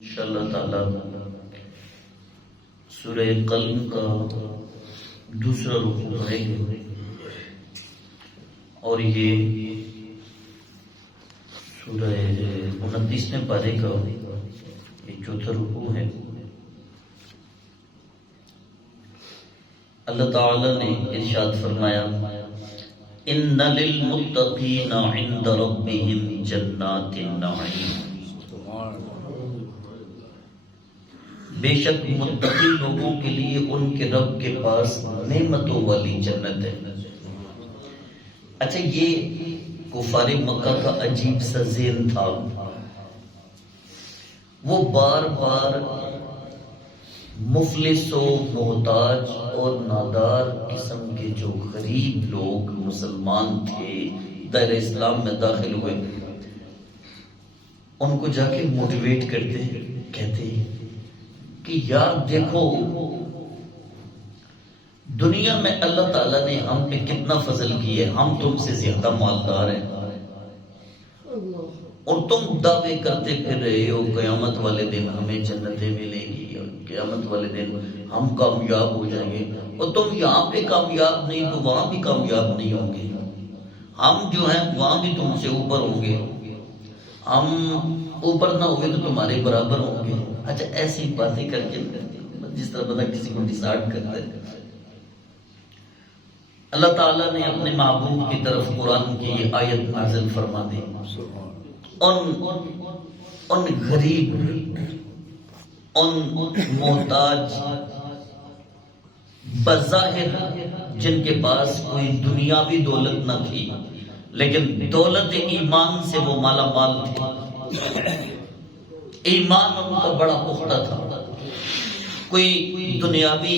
انشاءاللہ تعالی سورہ قلم کا دوسرا رکوع پڑھیں گے اور یہ سورہ 29 پارے کا یہ چوتھا رکوع ہے۔ اللہ تعالی نے ارشاد فرمایا ان للمتقین عند ربهم جنات النعیم، بے شک متقی لوگوں کے لیے ان کے رب کے پاس نعمتوں والی جنت ہے۔ اچھا، یہ کفار مکہ کا عجیب سا ذہن تھا، وہ بار بار مفلس و محتاج اور نادار قسم کے جو غریب لوگ مسلمان تھے دائرہ اسلام میں داخل ہوئے، ان کو جا کے موٹیویٹ کرتے کہتے کہ یار دیکھو دنیا میں اللہ تعالیٰ نے ہم پہ کتنا فضل کیا ہے، ہم تم سے زیادہ مالدار ہیں اور تم دعوے کرتے پھر رہے ہو قیامت والے دن ہمیں جنتیں ملیں گی اور قیامت والے دن ہم کامیاب ہو جائیں گے، اور تم یہاں پہ کامیاب نہیں تو وہاں بھی کامیاب نہیں ہوں گے، ہم جو ہیں وہاں بھی تم سے اوپر ہوں گے، ہم اوپر نہ ہوئے تو تمہارے برابر ہوں گے۔ اچھا، ایسی باتیں کر کے جس طرح بندہ کسی کو ڈسارڈ کرتا ہے، اللہ تعالیٰ نے اپنے محبوب کی طرف قرآن کی یہ آیت نازل فرما دی۔ ان غریب، ان محتاج، بظاہر جن کے پاس کوئی دنیاوی دولت نہ تھی لیکن دولت ایمان سے وہ مالا مال تھے، ایمان ان کا بڑا پختہ تھا، کوئی دنیاوی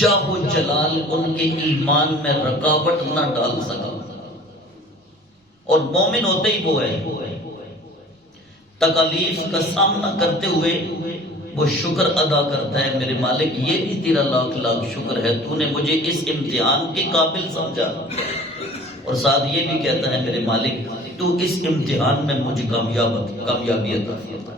جاہ و جلال ان کے ایمان میں رکاوٹ نہ ڈال سکا، اور مومن ہوتے ہی وہ ہے تکالیف کا سامنا کرتے ہوئے وہ شکر ادا کرتا ہے، میرے مالک یہ بھی تیرا لاکھ لاکھ شکر ہے، تو نے مجھے اس امتحان کے قابل سمجھا، اور ساتھ یہ بھی کہتا ہے میرے مالک تو اس امتحان میں مجھے کامیابی عطا فرما۔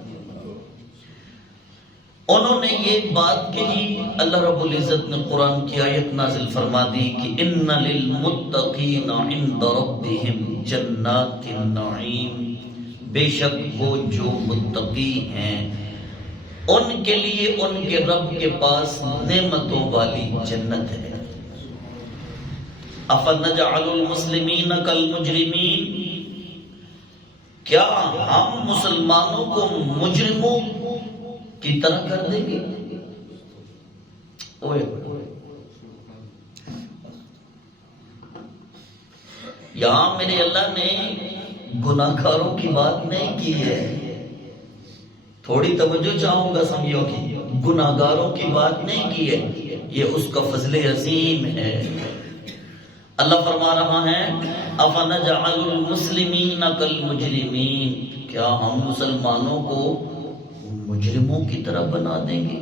انہوں نے یہ بات کہی، اللہ رب العزت نے قرآن کی آیت نازل فرما دی کہ ان للمتقین عند ربهم جنات النعیم، بے شک وہ جو متقی ہیں ان کے لیے ان کے رب کے پاس نعمتوں والی جنت ہے۔ افنجعل المسلمین کالمجرمین، کیا ہم مسلمانوں کو مجرموں کی طرح کر دیں گے؟ یہاں میرے اللہ نے گناہگاروں کی بات نہیں کی ہے، تھوڑی توجہ چاہوں گا سمجھو کی، گناہگاروں کی بات نہیں کی ہے، یہ اس کا فضل عظیم ہے۔ اللہ فرما رہا ہے افنجعل المسلمین کالمجرمین، کیا ہم مسلمانوں کو مجرموں کی طرح بنا دیں گے؟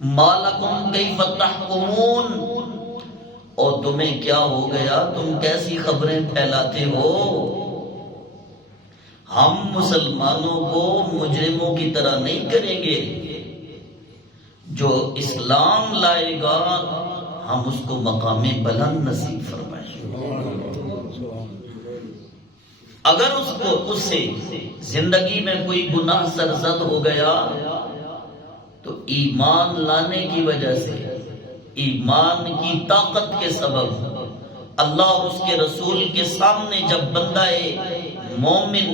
ما لکم کیف تحکمون، اور تمہیں کیا ہو گیا، تم کیسی خبریں پھیلاتے ہو؟ ہم مسلمانوں کو مجرموں کی طرح نہیں کریں گے، جو اسلام لائے گا ہم اس کو مقام بلند نصیب فرمائیں۔ اگر اس سے زندگی میں کوئی گناہ سرزد ہو گیا تو ایمان لانے کی وجہ سے، ایمان کی طاقت کے سبب اللہ اور اس کے رسول کے سامنے جب بندہ مومن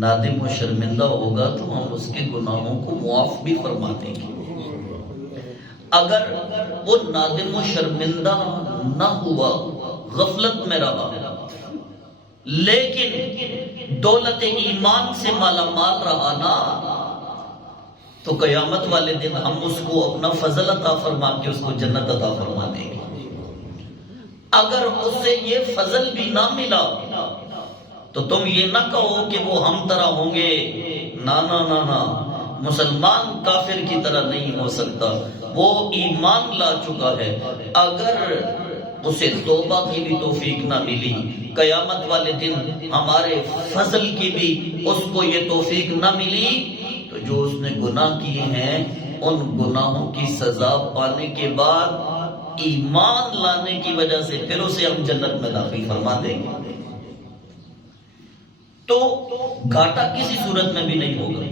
نادم و شرمندہ ہوگا تو ہم اس کے گناہوں کو معاف بھی فرما دیں گے۔ اگر وہ نادم و شرمندہ نہ ہوا، غفلت میں رہا، لیکن دولت ایمان سے مالا مال رہا نا، تو قیامت والے دن ہم اس کو اپنا فضل عطا فرما کے اس کو جنت عطا فرما دیں گے۔ اگر اس سے یہ فضل بھی نہ ملا تو تم یہ نہ کہو کہ وہ ہم طرح ہوں گے، نا نا نا نا، مسلمان کافر کی طرح نہیں ہو سکتا، وہ ایمان لا چکا ہے۔ اگر اسے توبہ کی بھی توفیق نہ ملی، قیامت والے دن ہمارے فضل کی بھی اس کو یہ توفیق نہ ملی، تو جو اس نے گناہ کیے ہیں ان گناہوں کی سزا پانے کے بعد ایمان لانے کی وجہ سے پھر اسے ہم جنت میں داخل فرما دیں گے۔ تو گھاٹا کسی صورت میں بھی نہیں ہوگا۔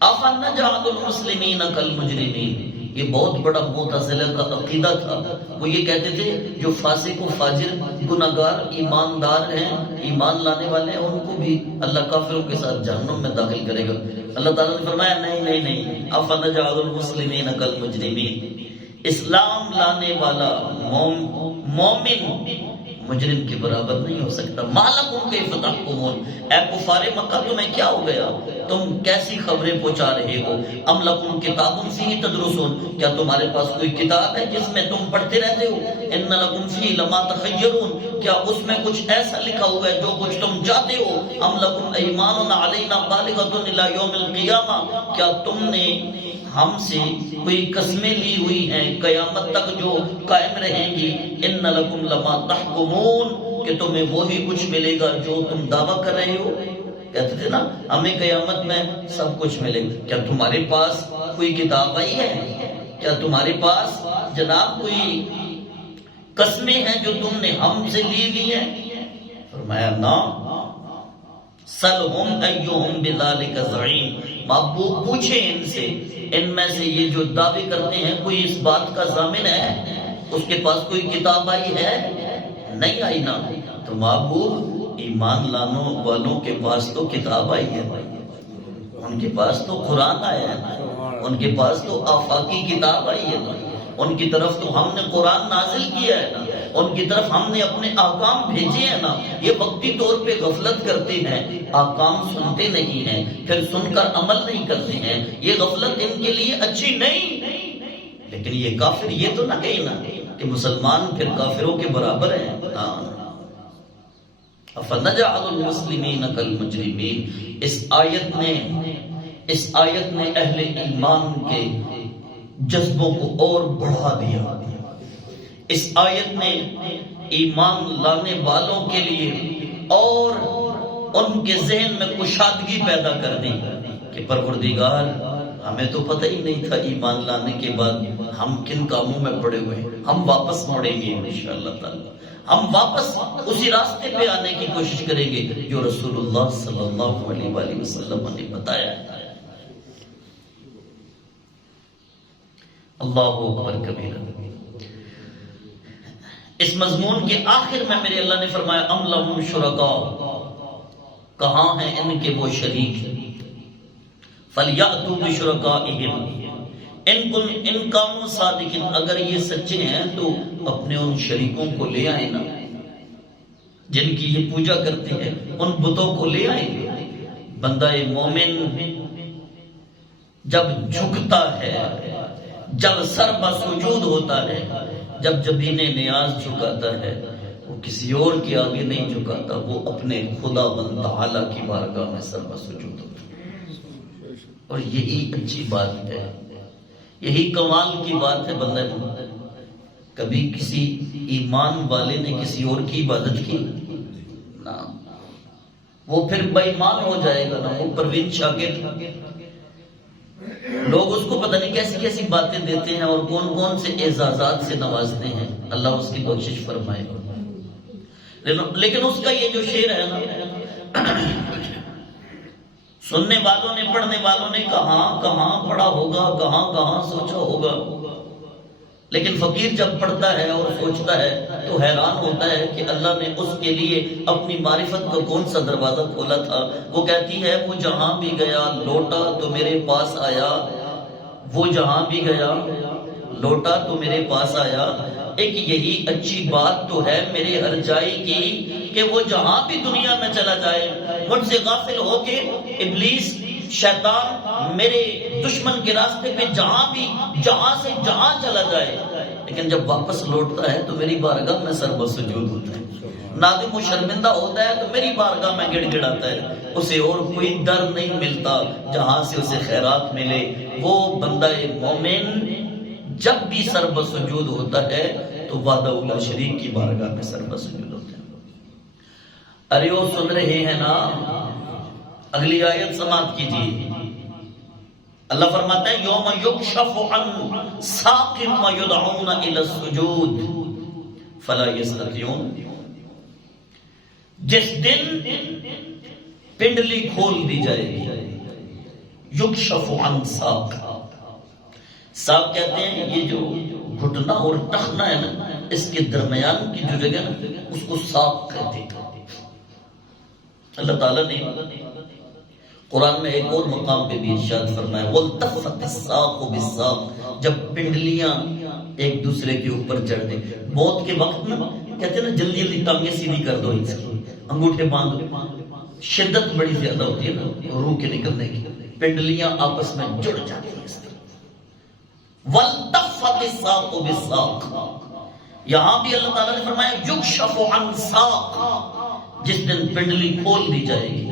أَفَنَجْعَلُ الْمُسْلِمِينَ كَالْمُجْرِمِينَ، یہ بہت بڑا معتزلہ کا عقیدہ تھا۔ وہ یہ کہتے تھے جو فاسق و فاجر گناہگار ایماندار ہیں، ایمان لانے والے ہیں، ان کو بھی اللہ کافروں کے ساتھ جہنم میں داخل کرے گا۔ اللہ تعالیٰ نے فرمایا نہیں نہیں نہیں، أَفَنَجْعَلُ الْمُسْلِمِينَ كَالْمُجْرِمِينَ، اسلام لانے والا مومن مجرم کے برابر نہیں ہو سکتا۔ مالکم کیف تحکمون، اے کفار مکہ تمہیں کیا ہو گیا، تم کیسی خبریں پہنچا رہے ہو؟ ام لکم کتاب فیہ تدرسون، کیا تمہارے پاس کوئی کتاب ہے جس میں تم پڑھتے رہتے ہو؟ ان لکم فیہ لما تخیرون، کیا اس میں کچھ ایسا لکھا ہوا ہے جو کچھ تم چاہتے ہو؟ ام لکم ایمان علینا بالغۃ الی یوم القیامہ، کیا تم نے ہم سے کوئی قسمیں لی ہوئی ہیں قیامت تک جو قائم رہیں گی؟ ان لکم لما تحکمون، کہ تمہیں وہی کچھ ملے گا جو تم دعویٰ کر رہے ہو۔ کہتے تھے نا ہمیں قیامت میں سب کچھ ملے گا، کیا تمہارے پاس کوئی کتاب آئی ہے؟ کیا تمہارے پاس جناب کوئی قسمیں ہیں جو تم نے ہم سے لی ہوئی ہیں؟ فرمایا نا، سلہم ایہم بذالک زعیم، محبوب پوچھیں ان سے، ان میں سے یہ جو دعوے کرتے ہیں کوئی اس بات کا ضامن ہے؟ اس کے پاس کوئی کتاب آئی ہے؟ نہیں آئی نا۔ تو محبوب ایمان لانے والوں کے پاس تو کتاب آئی ہے، ان کے پاس تو قرآن آیا ہے، ان کے پاس تو آفاقی کتاب آئی ہے، ان کی طرف تو ہم نے قرآن نازل کیا ہے نا، ان کی طرف ہم نے اپنے احکام بھیجے ہیں نا۔ یہ وقتی طور پہ غفلت کرتے ہیں، احکام سنتے نہیں ہیں، پھر سن کر عمل نہیں کرتے ہیں، یہ غفلت ان کے لیے اچھی نہیں۔ لیکن یہ کافر یہ تو نہ کہیں نا کہ مسلمان پھر کافروں کے برابر ہیں۔ أَفَنَجْعَلُ الْمُسْلِمِينَ كَالْمُجْرِمِينَ، اس آیت نے اہل ایمان کے جذبوں کو اور بڑھا دیا۔ اس آیت نے ایمان لانے والوں کے لیے اور ان کے ذہن میں کشادگی پیدا کر دی کہ پروردگار ہمیں تو پتہ ہی نہیں تھا ایمان لانے کے بعد ہم کن کاموں میں پڑے ہوئے ہیں، ہم واپس موڑیں گے انشاءاللہ تعالی، ہم واپس اسی راستے پہ آنے کی کوشش کریں گے جو رسول اللہ صلی اللہ علیہ وآلہ وسلم نے بتایا ہے۔ اللہ اکبر کبیرہ۔ اس مضمون کے آخر میں میرے اللہ نے فرمایا ام لہم شرکاء، کہاں ہیں ان کے وہ شریک؟ فَلْيَأْتُوا بِشُرَكَائِهِمْ ان کانوا صادقین، اگر یہ سچے ہیں تو اپنے ان شریکوں کو لے آئیں نا جن کی یہ پوجا کرتے ہیں، ان بتوں کو لے آئیں گے۔ بندہ مومن جب جھکتا ہے، جب سر بسجود ہوتا ہے، جب جبین نیاز جھکاتا ہے، وہ کسی اور کے آگے نہیں جھکاتا، وہ اپنے خدا بند تعالی کی بارگاہ میں سر بسجود ہوتا ہے۔ اور یہی اچھی بات ہے، یہی کمال کی بات ہے۔ بندہ کبھی کسی ایمان والے نے کسی اور کی عبادت کی نا، وہ پھر بے ایمان ہو جائے گا نا، وہ پروین شاگرد۔ لوگ اس کو پتہ نہیں کیسی کیسی باتیں دیتے ہیں اور کون کون سے اعزازات سے نوازتے ہیں، اللہ اس کی بخشش فرمائے۔ لیکن اس کا یہ جو شعر ہے نا، سننے والوں نے، پڑھنے والوں نے کہاں کہاں پڑھا ہوگا، کہاں کہاں سوچا ہوگا، لیکن فقیر جب پڑھتا ہے اور سوچتا ہے تو حیران ہوتا ہے کہ اللہ نے اس کے لیے اپنی معرفت کا کون سا دروازہ کھولا تھا۔ وہ کہتی ہے وہ جہاں بھی گیا لوٹا تو میرے پاس آیا، وہ جہاں بھی گیا لوٹا تو میرے پاس آیا۔ ایک یہی اچھی بات تو ہے میرے ہر جائے کی کہ وہ جہاں بھی دنیا میں چلا جائے، مجھ سے غافل ہو کے ابلیس شیطان میرے دشمن کے راستے پہ جہاں سے جہاں چلا جائے، لیکن جب واپس لوٹتا ہے تو میری بارگاہ میں سر بسجود ہوتا ہے، نادم و شرمندہ ہوتا ہے تو میری بارگاہ میں گڑ گڑاتا ہے۔ اسے اور کوئی در نہیں ملتا جہاں سے اسے خیرات ملے۔ وہ بندہ مومن جب بھی سر بسجود ہوتا ہے تو وحدہ لا شریک کی بارگاہ میں سر بسجود ہوتے ہیں۔ ارے وہ سن رہے ہیں نا؟ اگلی آیت سماعت کیجیے۔ اللہ فرماتا ہے یوم یکشف عن ساق ویدعون الی السجود فلا یستطیعون، جس دن پنڈلی کھول دی جائے گی۔ یکشف عن ساق، ساق کہتے ہیں یہ جو گھٹنا اور ٹخنا ہے نا، اس کے درمیان کی جو جگہ نا اس کو ساق کہتے ہیں۔ اللہ تعالیٰ نے قرآن میں ایک اور مقام پہ بھی ارشاد فرمایا وَالْتَفَّتِ السَّاقُ بِالسَّاقِ، جب پنڈلیاں ایک دوسرے کے اوپر چڑھ دیں۔ موت کے وقت نا کہتے ہیں نا جلدی جلدی ٹانگیں سیدھی کر دو، انگوٹھے باندھ دو، شدت بڑی زیادہ ہوتی ہے نا روح کے نکلنے کی، پنڈلیاں آپس میں جڑ جاتی ہیں اس طرح۔ وَالْتَفَّتِ السَّاقُ بِالسَّاقِ، یہاں بھی اللہ تعالیٰ نے فرمایا یکشف عن ساق، جس دن پنڈلی کھول دی جائے گی۔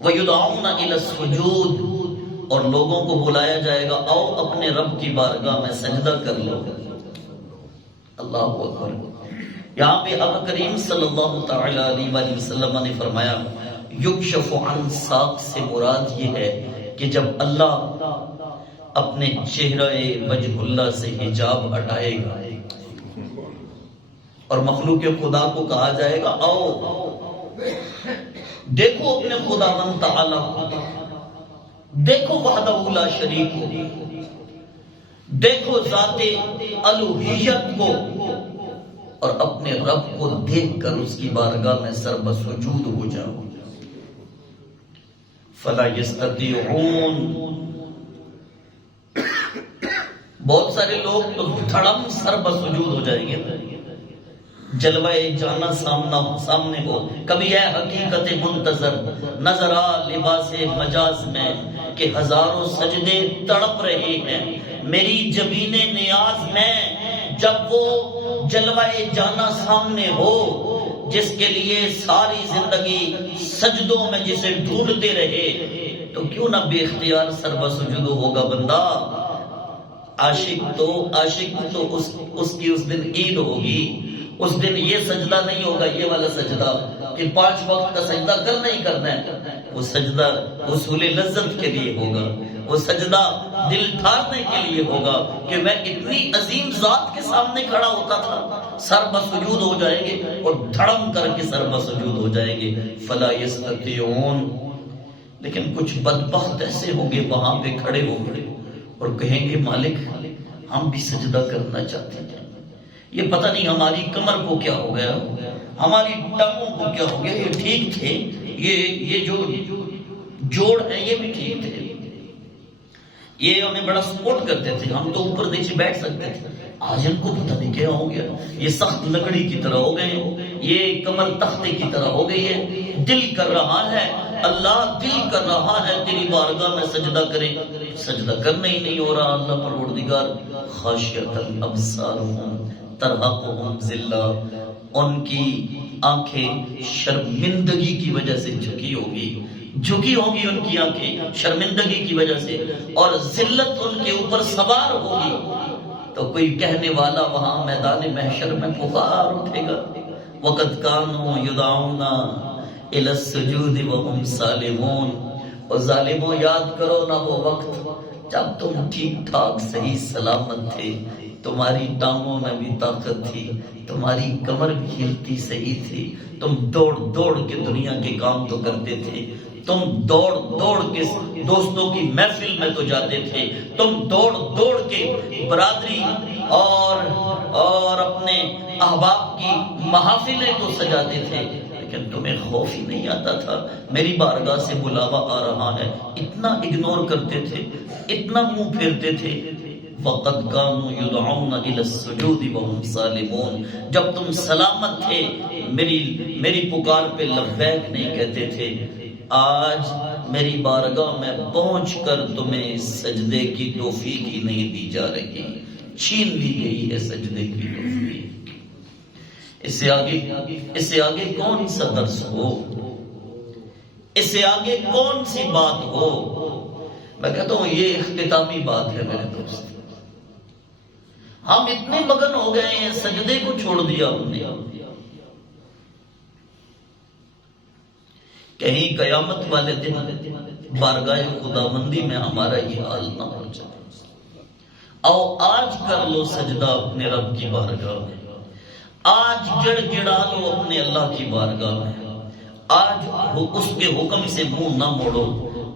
وَيُدْعَوْنَ إِلَى السُّجُودِ، اور لوگوں کو بلایا جائے گا آؤ اپنے رب کی بارگاہ میں سجدہ کر لو۔ اللہ اکبر۔ یہاں پہ آقا کریم صلی اللہ تعالی علیہ وآلہ وسلم نے فرمایا یکشف عن ساق سے مراد یہ ہے کہ جب اللہ اپنے چہرہ وجہ اللہ سے حجاب ہٹائے گا اور مخلوق خدا کو کہا جائے گا آؤ دیکھو اپنے خداوند تعالی کو، دیکھو وحدہ لا شریک کو، دیکھو ذات الوہیت کو، اور اپنے رب کو دیکھ کر اس کی بارگاہ میں سر بسجود ہو جاؤ۔ فلا یستطیعون، بہت سارے لوگ تو دھڑم سر بسجود ہو جائیں گے، جلوہ جانا سامنے ہو، کبھی ہے حقیقت منتظر نظر آ لباس مجاز میں کہ ہزاروں سجدے تڑپ رہے ہیں میری جبین نیاز میں، جب وہ جلوہ جانا سامنے ہو جس کے لیے ساری زندگی سجدوں میں جسے ڈھونڈتے رہے، تو کیوں نہ بے اختیار سر بسجود ہوگا بندہ۔ عاشق تو اس کی اس دن عید ہوگی، اس دن یہ سجدہ نہیں ہوگا یہ والا سجدہ کہ 5 وقت کا سجدہ کل نہیں کرنا ہے، وہ سجدہ حصول لذت کے لیے ہوگا، وہ سجدہ دل ٹھارنے کے لیے ہوگا کہ میں اتنی عظیم ذات کے سامنے کھڑا ہوتا تھا۔ سر بسجود ہو جائیں گے اور دھڑم کر کے سر بسجود ہو جائیں گے۔ فلا یستطیعون، لیکن کچھ بدبخت ایسے ہوں گے وہاں پہ کھڑے ہوں گے اور کہیں گے مالک ہم بھی سجدہ کرنا چاہتے ہیں، یہ پتہ نہیں ہماری کمر کو کیا ہو گیا، ہماری ٹانگوں کو کیا ہو گیا، یہ ٹھیک تھے، یہ جو جوڑ ہے یہ بھی ٹھیک تھے، یہ ہمیں بڑا سپورٹ کرتے تھے، ہم تو اوپر نیچے بیٹھ سکتے تھے، آج ان کو پتہ نہیں کیا ہو گیا، یہ سخت لکڑی کی طرح ہو گئے، یہ کمر تختے کی طرح ہو گئی ہے۔ دل کر رہا ہے اللہ، دل کر رہا ہے تیری بارگاہ میں سجدہ کریں، سجدہ کرنا ہی نہیں ہو رہا۔ اللہ پروردگار خاشعۃ ابصارہم ترہقہم ذلہ، ان کی آنکھیں شرمندگی کی وجہ سے جھکی ہوگی ان کی آنکھیں شرمندگی کی وجہ سے، اور ذلت ان کے اوپر سوار ہوگی، تو کوئی کہنے والا وہاں میدان محشر میں پکار اٹھے گا وَقَدْ كَانُوا يُدْعَوْنَ إِلَى السُّجُودِ وَهُمْ سَالِمُونَ، اور ظالموں یاد کرو نا وہ وقت جب تم ٹھیک ٹھاک صحیح سلامت تھے، تمہاری ٹانگوں میں بھی طاقت تھی، تمہاری کمر بھی ہلتی صحیح تھی، تم دوڑ دوڑ کے دنیا کے کام تو کرتے تھے، تم دوڑ دوڑ کے دوستوں کی محفل میں تو جاتے تھے، تم دوڑ دوڑ کے برادری اور اپنے احباب کی محافلیں تو سجاتے تھے، لیکن تمہیں خوف ہی نہیں آتا تھا میری بارگاہ سے بلاوا آ رہا ہے، اتنا اگنور کرتے تھے، اتنا منہ پھیرتے تھے۔ وَقَدْ كَانُوا يُدْعَوْنَ إِلَى السُّجُودِ وَهُمْ سَالِمُونَ، جب تم سلامت تھے میری پکار پہ لبیک نہیں کہتے تھے، آج میری بارگاہ میں پہنچ کر تمہیں سجدے کی توفیق ہی نہیں دی جا رہی، چھین لی گئی ہے سجدے کی توفیق۔ اس سے آگے کون سا درس ہو، اس سے آگے کون سی بات ہو؟ میں کہتا ہوں یہ اختتامی بات ہے میرے دوست، ہم اتنے مگن ہو گئے ہیں سجدے کو چھوڑ دیا ہم نے. کہیں قیامت والے دن بارگاہ خداوندی میں ہمارا یہ حال نہ ہو جائے. آؤ آج کر لو سجدہ اپنے رب کی بارگاہ میں. آج گڑ گڑا لو اپنے اللہ کی بارگاہ میں. آج اس کے حکم سے منہ نہ موڑو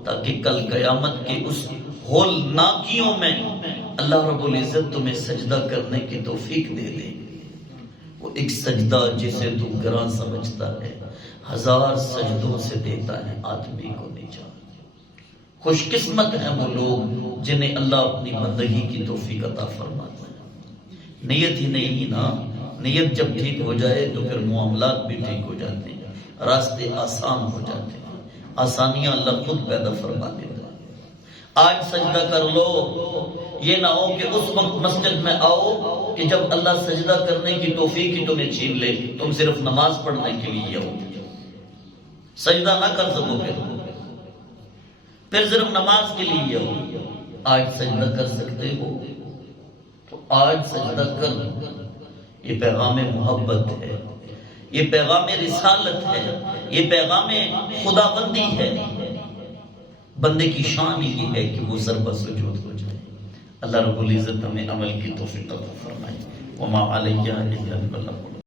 تاکہ کل قیامت کے اس ہولناکیوں میں اللہ رب العزت تمہیں سجدہ کرنے کی توفیق دے دے. وہ ایک سجدہ جسے تو گراں سمجھتا ہے 1000 سجدوں سے دیتا ہے آدمی کو نجات. خوش قسمت ہیں وہ لوگ جنہیں اللہ اپنی بندگی کی توفیق عطا فرماتا ہے. نیت ہی نہیں نا، نیت جب ٹھیک ہو جائے تو پھر معاملات بھی ٹھیک ہو جاتے ہیں، راستے آسان ہو جاتے ہیں، آسانیاں اللہ خود پیدا فرما دیتا ہے. آج سجدہ کر لو. یہ نہ ہو کہ اس وقت مسجد میں آؤ کہ جب اللہ سجدہ کرنے کی توفیق ہی تمہیں چھین لے، تم صرف نماز پڑھنے کے لیے آؤ، سجدہ نہ کر سکو، پھر صرف نماز کے لیے آؤ. آج سجدہ کر سکتے ہو تو آج سجدہ کر لو. یہ پیغام محبت ہے، یہ پیغام رسالت ہے، یہ پیغام خداوندی ہے. بندے کی شان یہ ہے کہ وہ ضربہ سجود ہو جائے. اللہ رب العزت ہمیں عمل کی توفیق عطا فرمائے. وما علیہ الا البلاغ.